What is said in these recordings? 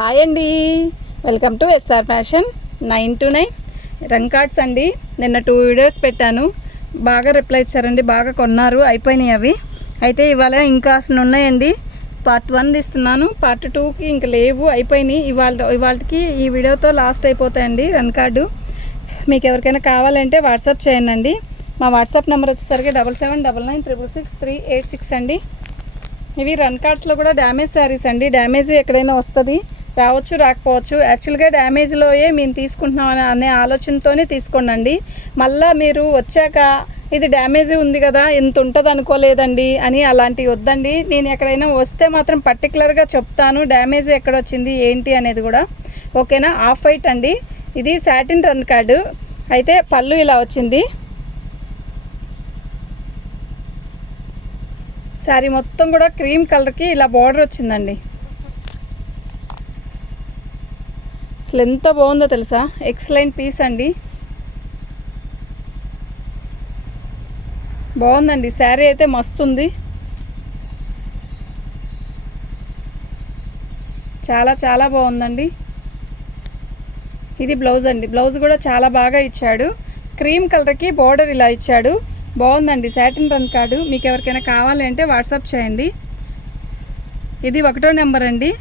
Hi అండి. Welcome to SR fashion nine two nine. Rang cards అండి. నిన్న two videos పెట్టాను. బాగా రిప్లై ఇచ్చారండి. బాగా కొన్నారు. అయిపోయినాయి అవి. అయితే ఇవాళ ఇంకా అసలు ఉన్నాయండి. పార్ట్ వన్ తీస్తున్నాను. పార్ట్ టూకి ఇంకా లేవు. అయిపోయినాయి. ఇవాళ ఇవాళకి ఈ వీడియోతో లాస్ట్ అయిపోతాయండి రన్ కార్డు. మీకు ఎవరికైనా కావాలంటే వాట్సాప్ చేయండి మా వాట్సాప్ నెంబర్ వచ్చేసరికి double seven double nine triple six three eight six అండి. ఇవి రన్ కార్డ్స్లో కూడా డ్యామేజ్ శారీస్ అండి. డ్యామేజ్ ఎక్కడైనా వస్తుంది. రావచ్చు రాకపోవచ్చు. యాక్చువల్గా డ్యామేజ్లోయే మేము తీసుకుంటున్నాం అనే అనే ఆలోచనతోనే తీసుకోండి మళ్ళీ మీరు వచ్చాక ఇది డ్యామేజ్ ఉంది కదా ఇంత ఉంటుంది అనుకోలేదండి అని అలాంటివి వద్దండి. నేను ఎక్కడైనా వస్తే మాత్రం పర్టికులర్గా చెప్తాను డ్యామేజ్ ఎక్కడ వచ్చింది ఏంటి అనేది కూడా. ఓకేనా? ఆఫ్ వైట్ అండి. ఇది సాటిన్ రన్ కార్డు. అయితే పళ్ళు ఇలా వచ్చింది. శారీ మొత్తం కూడా క్రీమ్ కలర్కి ఇలా బార్డర్ వచ్చిందండి. అసలు ఎంత బాగుందో తెలుసా? ఎక్సలెంట్ పీస్ అండి. బాగుందండి. శారీ అయితే మస్తు ఉంది. చాలా చాలా బాగుందండి. ఇది బ్లౌజ్ అండి. బ్లౌజ్ కూడా చాలా బాగా ఇచ్చాడు. క్రీమ్ కలర్కి బార్డర్ ఇలా ఇచ్చాడు. బాగుందండి. సాటిన్ రన్ కార్డు మీకు ఎవరికైనా కావాలి అంటే వాట్సాప్ చేయండి. ఇది ఒకటో నెంబర్ అండి.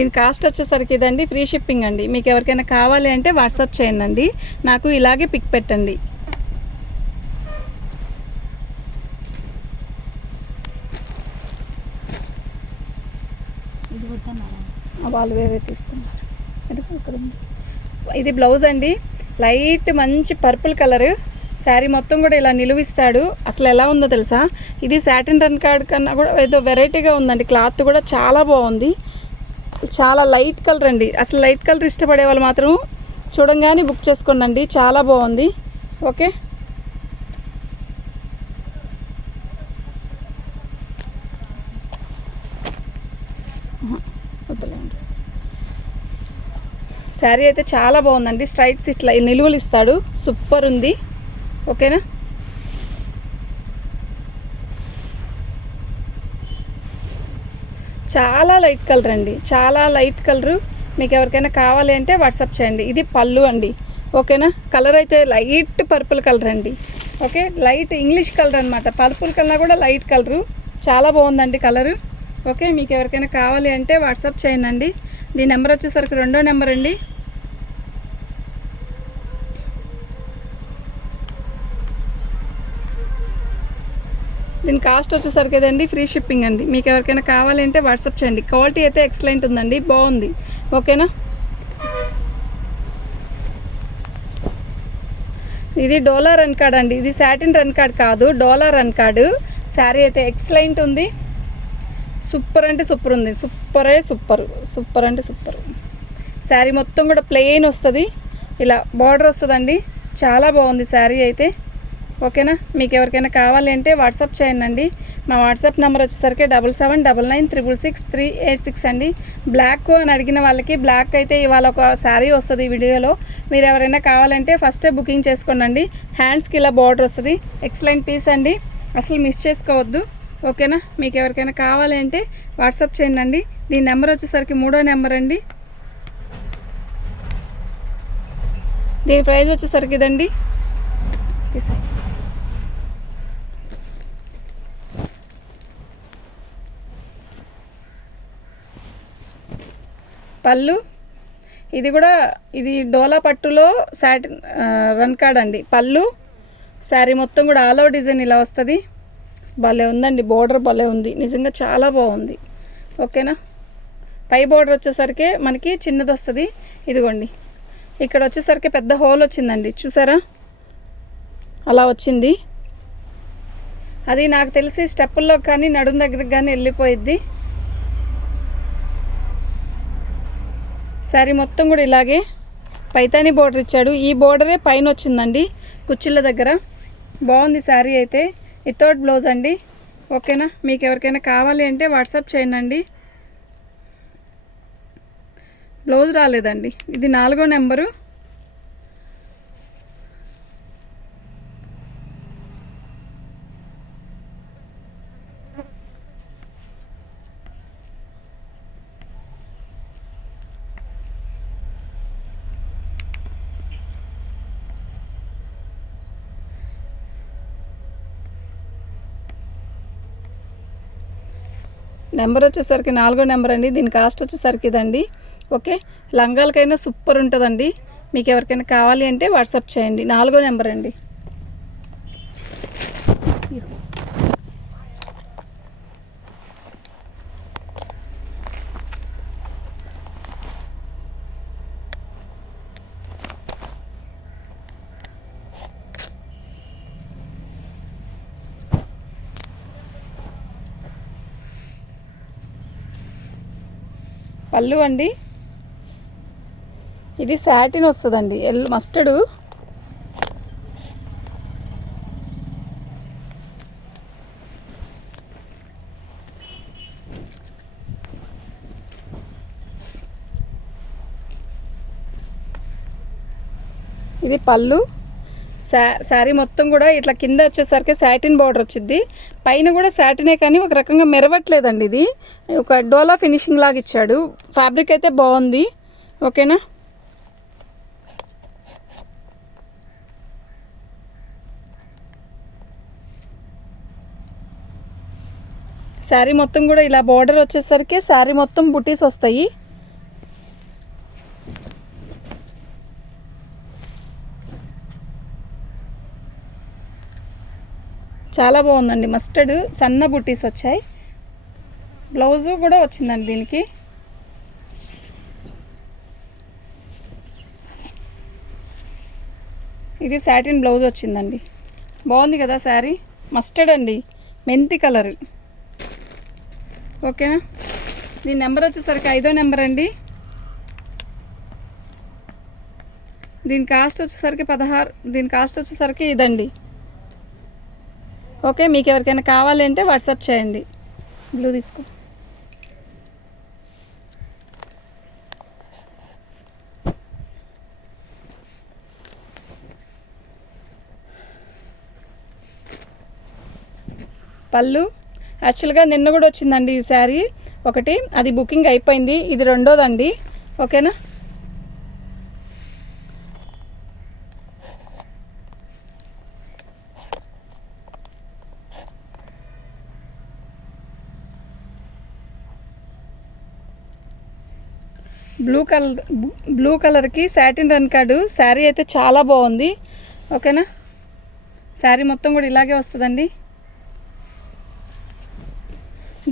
దీని కాస్ట్ వచ్చేసరికి ఇదండి ఫ్రీ షిప్పింగ్ అండి. మీకు ఎవరికైనా కావాలి అంటే వాట్సాప్ చేయండి నాకు ఇలాగే పిక్ పెట్టండి. వాళ్ళు వేరే తీసుకున్నారు. ఇది బ్లౌజ్ అండి. లైట్ మంచి పర్పుల్ కలర్. శారీ మొత్తం కూడా ఇలా నిలువిస్తాడు. అసలు ఎలా ఉందో తెలుసా? ఇది సాటిన్ రన్ కార్డ్ కన్నా కూడా ఏదో వెరైటీగా ఉందండి. క్లాత్ కూడా చాలా బాగుంది. చాలా లైట్ కలర్ అండి. అసలు లైట్ కలర్ ఇష్టపడే వాళ్ళు మాత్రం చూడంగానే బుక్ చేసుకోండి చాలా బాగుంది. ఓకే? వద్దులేండి. శారీ అయితే చాలా బాగుందండి. స్ట్రైట్స్ ఇట్లా నిలువలు ఇస్తాడు. సూపర్ ఉంది. ఓకేనా? చాలా లైట్ కలర్ అండి. చాలా లైట్ కలరు. మీకు ఎవరికైనా కావాలి అంటే వాట్సాప్ చేయండి. ఇది పళ్ళు అండి. ఓకేనా? కలర్ అయితే లైట్ పర్పుల్ కలర్ అండి. ఓకే? లైట్ ఇంగ్లీష్ కలర్ అనమాట పర్పుల్ కలర్ కూడా లైట్ కలరు. చాలా బాగుందండి కలరు. ఓకే? మీకు ఎవరికైనా కావాలి అంటే వాట్సాప్ చేయండి. దీని నెంబర్ వచ్చేసరికి రెండో నెంబర్ అండి. దీని కాస్ట్ వచ్చేసరికి ఏదండి? ఫ్రీ షిప్పింగ్ అండి. మీకు ఎవరికైనా కావాలంటే వాట్సాప్ చేయండి. క్వాలిటీ అయితే ఎక్సలెంట్ ఉందండి. బాగుంది. ఓకేనా? ఇది డోలా రన్ కార్డ్ అండి. ఇది సాటిన్ రన్ కార్డ్ కాదు. డోలా రన్ కార్డు. శారీ అయితే ఎక్సలెంట్ ఉంది. సూపర్ అంటే సూపర్ ఉంది. సూపరే సూపర్. సూపర్ అంటే సూపర్. శారీ మొత్తం కూడా ప్లెయిన్ వస్తుంది. ఇలా బార్డర్ వస్తుందండి. చాలా బాగుంది శారీ అయితే. ఓకేనా? మీకు ఎవరికైనా కావాలి అంటే వాట్సాప్ చేయండి మా వాట్సాప్ నెంబర్ వచ్చేసరికి double seven double nine triple six three eight six అండి. బ్లాక్ అని అడిగిన వాళ్ళకి బ్లాక్ అయితే ఇవాళ ఒక శారీ వస్తుంది ఈ వీడియోలో. మీరు ఎవరైనా కావాలంటే ఫస్ట్ బుకింగ్ చేసుకోండి హ్యాండ్స్కి ఇలా బార్డర్ వస్తుంది. ఎక్సలెంట్ పీస్ అండి. అసలు మిస్ చేసుకోవద్దు. ఓకేనా? మీకు ఎవరికైనా కావాలి అంటే వాట్సాప్ చేయండి దీని నెంబర్ వచ్చేసరికి మూడో నెంబర్ అండి. దీని ప్రైస్ వచ్చేసరికి ఇదండి. పళ్ళు. ఇది కూడా ఇది డోలా పట్టులో సాటిన్ రన్ కార్డ్ అండి. పళ్ళు శారీ మొత్తం కూడా ఆల్ ఓవర్ డిజైన్ ఇలా వస్తుంది. భలే ఉందండి బోర్డర్ భలే ఉంది. నిజంగా చాలా బాగుంది. ఓకేనా పై బోర్డర్ వచ్చేసరికి మనకి చిన్నది వస్తుంది. ఇదిగోండి. ఇక్కడ వచ్చేసరికి పెద్ద హోల్ వచ్చిందండి. చూసారా? అలా వచ్చింది. అది నాకు తెలిసి స్టెప్పుల్లో కానీ నడుం దగ్గరికి కానీ వెళ్ళిపోయిద్ది. శారీ మొత్తం కూడా ఇలాగే పైతాని బోర్డర్ ఇచ్చాడు. ఈ బోర్డరే పైన వచ్చిందండి కుచ్చిళ్ళ దగ్గర. బాగుంది శారీ అయితే. వితౌట్ బ్లౌజ్ అండి. ఓకేనా? మీకు ఎవరికైనా కావాలి అంటే వాట్సాప్ చేయండి. బ్లౌజ్ రాలేదండి. ఇది నాలుగో నెంబరు. నెంబర్ వచ్చేసరికి నాలుగో నెంబర్ అండి. దీని కాస్ట్ వచ్చేసరికి ఇదండి. ఓకే? లంగాలకైనా సూపర్ ఉంటుందండి. మీకు ఎవరికైనా కావాలి అంటే వాట్సాప్ చేయండి. నాలుగో నెంబర్ అండి. పళ్ళు అండి. ఇది శాటిన్ వస్తుందండి. L mustard. ఇది పళ్ళు. శారీ మొత్తం కూడా ఇట్లా కింద వచ్చేసరికి సాటిన్ బార్డర్ వచ్చింది పైన కూడా శాటినే కానీ ఒక రకంగా మెరవట్లేదండి ఇది. ఒక డోలా ఫినిషింగ్ లాగా ఇచ్చాడు. ఫ్యాబ్రిక్ అయితే బాగుంది. ఓకేనా? శారీ మొత్తం కూడా ఇలా బార్డర్ వచ్చేసరికి శారీ మొత్తం బుటీస్ వస్తాయి. చాలా బాగుందండి. మస్టర్డ్ సన్న బుట్టీస్ వచ్చాయి. బ్లౌజు కూడా వచ్చిందండి దీనికి. ఇది శాటిన్ బ్లౌజ్ వచ్చిందండి. బాగుంది కదా శారీ? మస్టర్డ్ అండి. మెంతి కలర్. ఓకేనా? దీని నెంబర్ వచ్చేసరికి ఐదో నెంబర్ అండి. దీని కాస్ట్ వచ్చేసరికి పదహారు దీని కాస్ట్ వచ్చేసరికి ఇదండి. ఓకే మీకు ఎవరికైనా కావాలి అంటే వాట్సాప్ చేయండి. బ్లూ తీసుకో. పళ్ళు యాక్చువల్గా నిన్న కూడా వచ్చిందండి ఈ శారీ. ఒకటి అది బుకింగ్ అయిపోయింది. ఇది రెండోదండి. ఓకేనా? బ్లూ కలర్ బ్లూ కలర్కి సాటిన్ రన్ కార్డు శారీ అయితే చాలా బాగుంది. ఓకేనా? శారీ మొత్తం కూడా ఇలాగే వస్తుందండి.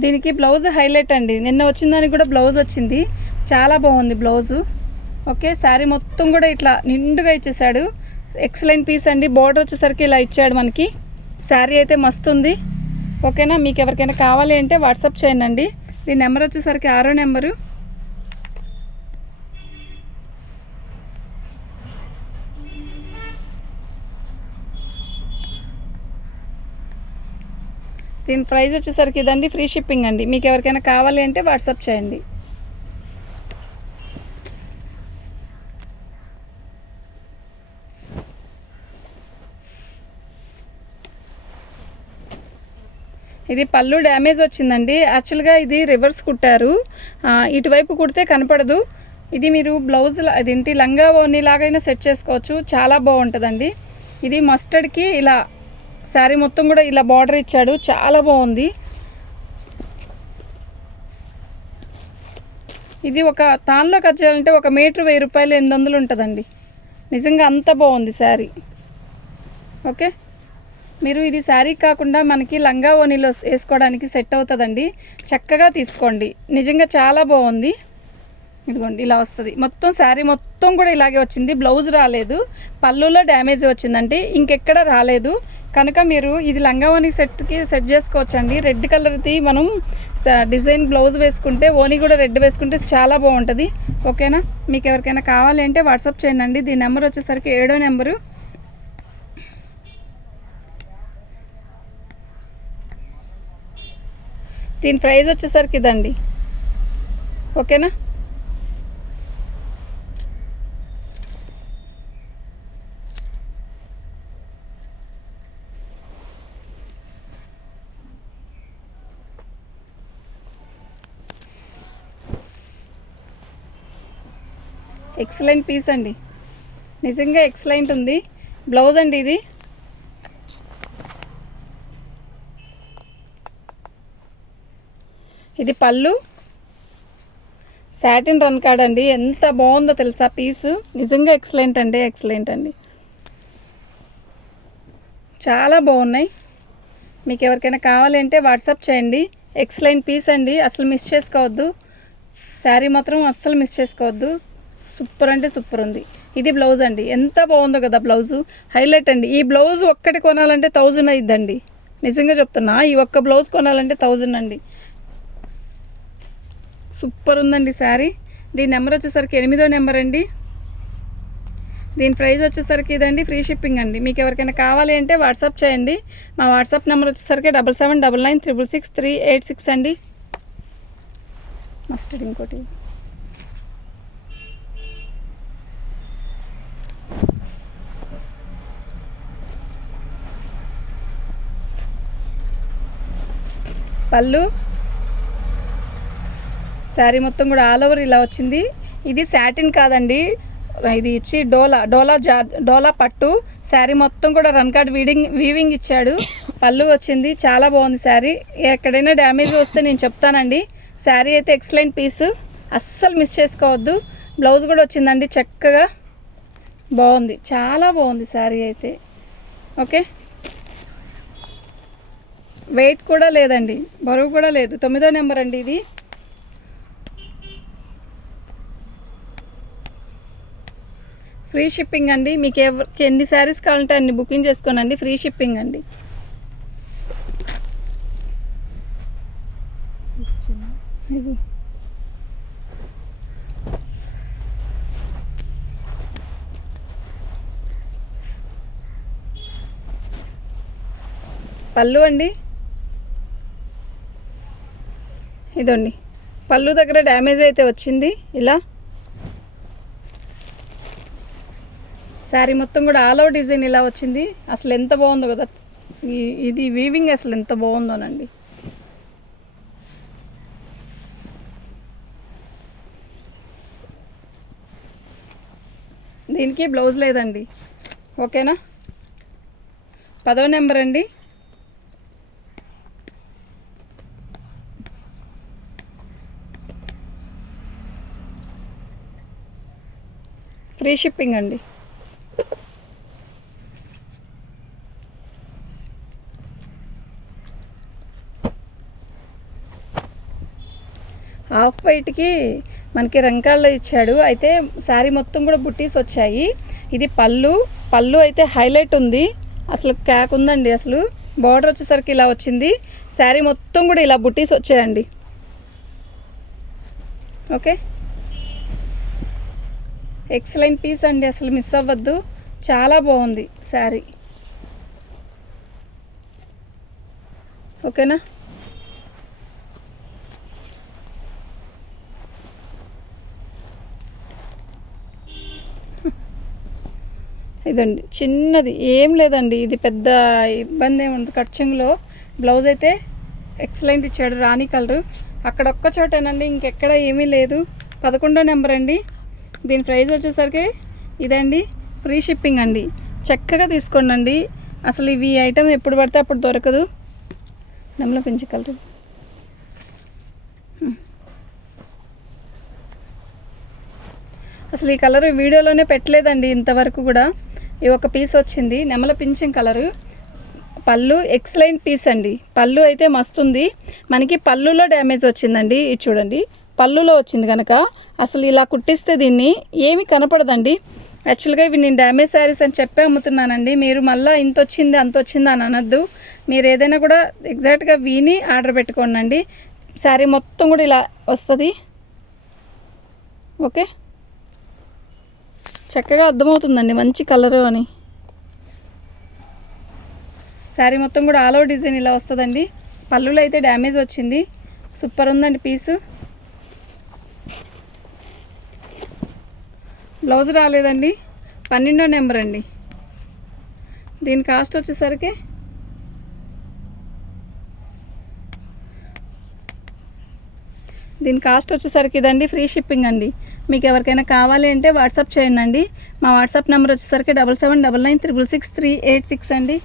దీనికి బ్లౌజ్ హైలైట్ అండి. నిన్న వచ్చిన దానికి కూడా బ్లౌజ్ వచ్చింది. చాలా బాగుంది బ్లౌజు ఓకే? శారీ మొత్తం కూడా ఇట్లా నిండుగా ఇచ్చేసాడు. ఎక్సలెంట్ పీస్ అండి. బార్డర్ వచ్చేసరికి ఇలా ఇచ్చాడు మనకి. శారీ అయితే మస్తు ఉంది. ఓకేనా? మీకు ఎవరికైనా కావాలి అంటే వాట్సాప్ చేయండి. అండి దీని నెంబర్ వచ్చేసరికి ఆరో నెంబరు దీని ప్రైస్ వచ్చేసరికి ఇదండి ఫ్రీ షిప్పింగ్ అండి. మీకు ఎవరికైనా కావాలి అంటే వాట్సాప్ చేయండి. ఇది పళ్ళు డ్యామేజ్ వచ్చిందండి. యాక్చువల్గా ఇది రివర్స్ కుట్టారు. ఇటువైపు కుడితే కనపడదు. ఇది మీరు బ్లౌజ్ అదేంటి లంగా ఓని లాగైనా సెట్ చేసుకోవచ్చు. చాలా బాగుంటుందండి. ఇది మస్టర్డ్కి ఇలా శారీ మొత్తం కూడా ఇలా బార్డర్ ఇచ్చాడు. చాలా బాగుంది. ఇది ఒక తాన్లో కట్ చేయాలంటే ఒక మీటర్ వెయ్యి రూపాయలు ఎనిమిది వందలు ఉంటుందండి. నిజంగా అంత బాగుంది శారీ. ఓకే? మీరు ఇది శారీ కాకుండా మనకి లంగా ఓనీలో వేసుకోవడానికి సెట్ అవుతుందండి. చక్కగా తీసుకోండి. నిజంగా చాలా బాగుంది. ఇదిగోండి ఇలా వస్తుంది. మొత్తం శారీ మొత్తం కూడా ఇలాగే వచ్చింది. బ్లౌజ్ రాలేదు. పళ్ళులో డ్యామేజ్ వచ్చిందండి ఇంకెక్కడ రాలేదు. కనుక మీరు ఇది లంగావోని సెట్కి సెట్ చేసుకోవచ్చండి. రెడ్ కలర్ది మనం డిజైన్ బ్లౌజ్ వేసుకుంటే ఓని కూడా రెడ్ వేసుకుంటే చాలా బాగుంటుంది. ఓకేనా? మీకు ఎవరికైనా కావాలి అంటే వాట్సాప్ చేయండి దీని నెంబర్ వచ్చేసరికి ఏడో నెంబరు. దీని ప్రైస్ వచ్చేసరికి ఇదండి. ఓకేనా? ఎక్సలెంట్ పీస్ అండి. నిజంగా ఎక్సలెంట్ ఉంది. బ్లౌజ్ అండి ఇది. ఇది పళ్ళు. సాటిన్ రన్ కార్డ్ అండి. ఎంత బాగుందో తెలుసా పీసు. నిజంగా ఎక్సలెంట్ అండి ఎక్సలెంట్ అండి. చాలా బాగున్నాయి. మీకు ఎవరికైనా కావాలంటే వాట్సాప్ చేయండి. ఎక్సలెంట్ పీస్ అండి. అసలు మిస్ చేసుకోవద్దు. శారీ మాత్రం అస్సలు మిస్ చేసుకోవద్దు. సూపర్ అంటే సూపర్ ఉంది. ఇది బ్లౌజ్ అండి. ఎంత బాగుందో కదా బ్లౌజు. హైలైట్ అండి. ఈ బ్లౌజ్ ఒక్కటి కొనాలంటే థౌజండ్ అయిద్దండి. నిజంగా చెప్తున్నా ఈ ఒక్క బ్లౌజ్ కొనాలంటే థౌజండ్ అండి. సూపర్ ఉందండి శారీ. దీని నెంబర్ వచ్చేసరికి ఎనిమిదో నెంబర్ అండి. దీని ప్రైస్ వచ్చేసరికి ఇదండి ఫ్రీ షిప్పింగ్ అండి. మీకు ఎవరికైనా కావాలి అంటే వాట్సాప్ చేయండి. మా వాట్సాప్ నెంబర్ వచ్చేసరికి double seven double nine triple six three eight six అండి. మస్టర్డ్ ఇంకోటి. పళ్ళు. శారీ మొత్తం కూడా ఆల్ ఓవర్ ఇలా వచ్చింది. ఇది సాటిన్ కాదండి. ఇది ఇచ్చి డోలా డోలా జా డోలా పట్టు. శారీ మొత్తం కూడా రన్ కార్డ్ వీడింగ్ వీవింగ్ ఇచ్చాడు. పళ్ళు వచ్చింది. చాలా బాగుంది శారీ. ఎక్కడైనా డ్యామేజ్ వస్తే నేను చెప్తానండి. శారీ అయితే ఎక్సలెంట్ పీస్. అస్సలు మిస్ చేసుకోవద్దు. బ్లౌజ్ కూడా వచ్చిందండి. చక్కగా బాగుంది. చాలా బాగుంది శారీ అయితే. ఓకే? వెయిట్ కూడా లేదండి. బరువు కూడా లేదు. తొమ్మిదో నెంబర్ అండి ఇది. ఫ్రీ షిప్పింగ్ అండి. మీకు ఎవరికి ఎన్ని శారీస్ కావాలంటే అన్ని బుకింగ్ చేసుకోనండి. ఫ్రీ షిప్పింగ్ అండి. పళ్ళు అండి. ఇదండి. పళ్ళు దగ్గర డ్యామేజ్ అయితే వచ్చింది. ఇలా. శారీ మొత్తం కూడా ఆల్ అవుట్ డిజైన్ ఇలా వచ్చింది. అసలు ఎంత బాగుందో కదా. ఇది వీవింగ్ అసలు ఎంత బాగుందోనండి. దీనికి బ్లౌజ్ లేదండి. ఓకేనా? పదో నెంబర్ అండి. ఫ్రీ షిప్పింగ్ అండి. హాఫ్ వైట్కి మనకి రంకాల్లో ఇచ్చాడు. అయితే శారీ మొత్తం కూడా బుట్టీస్ వచ్చాయి. ఇది పళ్ళు. పళ్ళు అయితే హైలైట్ ఉంది. అసలు క్యాక్ ఉందండి అసలు. బార్డర్ వచ్చేసరికి ఇలా వచ్చింది. శారీ మొత్తం కూడా ఇలా బుట్టీస్ వచ్చాయండి. ఓకే? ఎక్సలెంట్ పీస్ అండి అసలు మిస్ అవ్వద్దు. చాలా బాగుంది శారీ. ఓకేనా? ఇదండి చిన్నది. ఏం లేదండి ఇది పెద్ద ఇబ్బంది ఏముంది కట్చింగ్లో బ్లౌజ్ అయితే ఎక్సలెంట్ ఇచ్చాడు రాణి కలర్. అక్కడ ఒక్క చోటేనండి ఇంకెక్కడ ఏమీ లేదు. పదకొండో నెంబర్ అండి. దీని ప్రైస్ వచ్చేసరికి ఇదండి. ఫ్రీ షిప్పింగ్ అండి. చక్కగా తీసుకోండి అండి అసలు ఇవి ఐటమ్ ఎప్పుడు పడితే అప్పుడు దొరకదు. నెమ్మలో పెంచగలరు కలర్. అసలు ఈ కలర్ వీడియోలోనే పెట్టలేదండి ఇంతవరకు కూడా. ఈ ఒక పీస్ వచ్చింది. నెమల పింఛన్ కలరు. పళ్ళు ఎక్సలెంట్ పీస్ అండి. పళ్ళు అయితే మస్తుంది. మనకి పళ్ళులో డ్యామేజ్ వచ్చిందండి. ఇది చూడండి. పళ్ళులో వచ్చింది కనుక అసలు ఇలా కుట్టిస్తే దీన్ని ఏమి కనపడదండి. యాక్చువల్గా ఇవి నేను డ్యామేజ్ శారీస్ అని చెప్పే అమ్ముతున్నానండి. మీరు మళ్ళీ ఇంత వచ్చింది అంత వచ్చింది అని అనొద్దు. మీరు ఏదైనా కూడా ఎగ్జాక్ట్గా విని ఆర్డర్ పెట్టుకోండి శారీ మొత్తం కూడా ఇలా వస్తుంది. ఓకే. చక్కగా అర్థమవుతుందండి మంచి కలరు అని. శారీ మొత్తం కూడా ఆల్ ఓవర్ డిజైన్ ఇలా వస్తుందండి. పళ్ళులో అయితే డ్యామేజ్ వచ్చింది. సూపర్ ఉందండి పీసు. బ్లౌజ్ రాలేదండి. పన్నెండో నెంబర్ అండి. దీని కాస్ట్ వచ్చేసరికి దీని కాస్ట్ వచ్చేసరికి ఇదండి ఫ్రీ షిప్పింగ్ అండి. మీకు ఎవరికైనా కావాలి అంటే వాట్సాప్ చేయండి అండి. మా వాట్సాప్ నెంబర్ వచ్చేసరికి double seven double nine triple six three eight six అండి.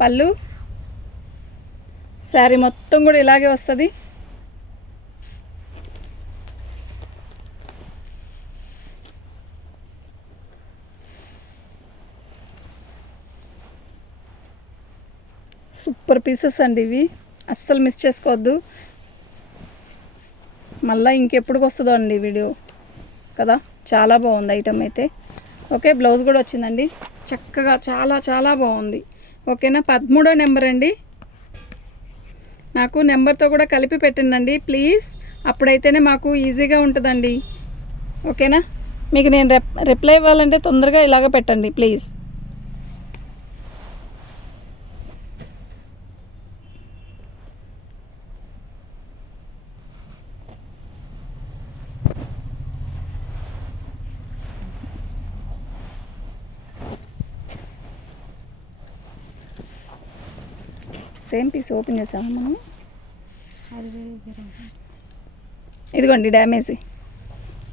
పళ్ళు. శారీ మొత్తం కూడా ఇలాగే వస్తుంది. సూపర్ పీసెస్ అండి ఇవి. అస్సలు మిస్ చేసుకోవద్దు. మళ్ళీ ఇంకెప్పుడు వస్తుందో అండి వీడియో. కదా? చాలా బాగుంది ఐటమ్ అయితే. ఓకే బ్లౌజ్ కూడా వచ్చిందండి. చక్కగా చాలా చాలా బాగుంది. ఓకేనా? పదమూడో నెంబర్ అండి. నాకు నెంబర్తో కూడా కలిపి పెట్టండి ప్లీజ్. అప్పుడైతేనే మాకు ఈజీగా ఉంటుందండి. ఓకేనా? మీకు నేను రిప్లై ఇవ్వాలంటే తొందరగా ఇలాగ పెట్టండి ప్లీజ్. సేమ్ పీస్ ఓపెన్ చేసాము మనం? ఇదిగోండి డ్యామేజ్.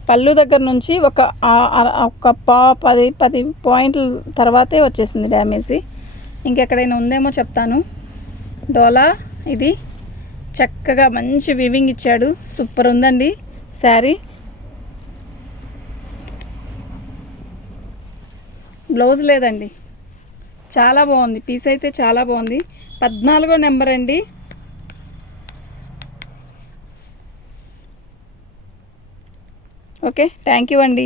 పళ్ళు దగ్గర నుంచి ఒక ఒక పా పది పది పాయింట్ల తర్వాతే వచ్చేసింది డ్యామేజ్. ఇంకెక్కడైనా ఉందేమో చెప్తాను. డోలా ఇది చక్కగా మంచి వివింగ్ ఇచ్చాడు. సూపర్ ఉందండి శారీ. బ్లౌజ్ లేదండి. చాలా బాగుంది. పీస్ అయితే చాలా బాగుంది. పద్నాలుగో నెంబర్ అండి. ఓకే థ్యాంక్ యూ అండి.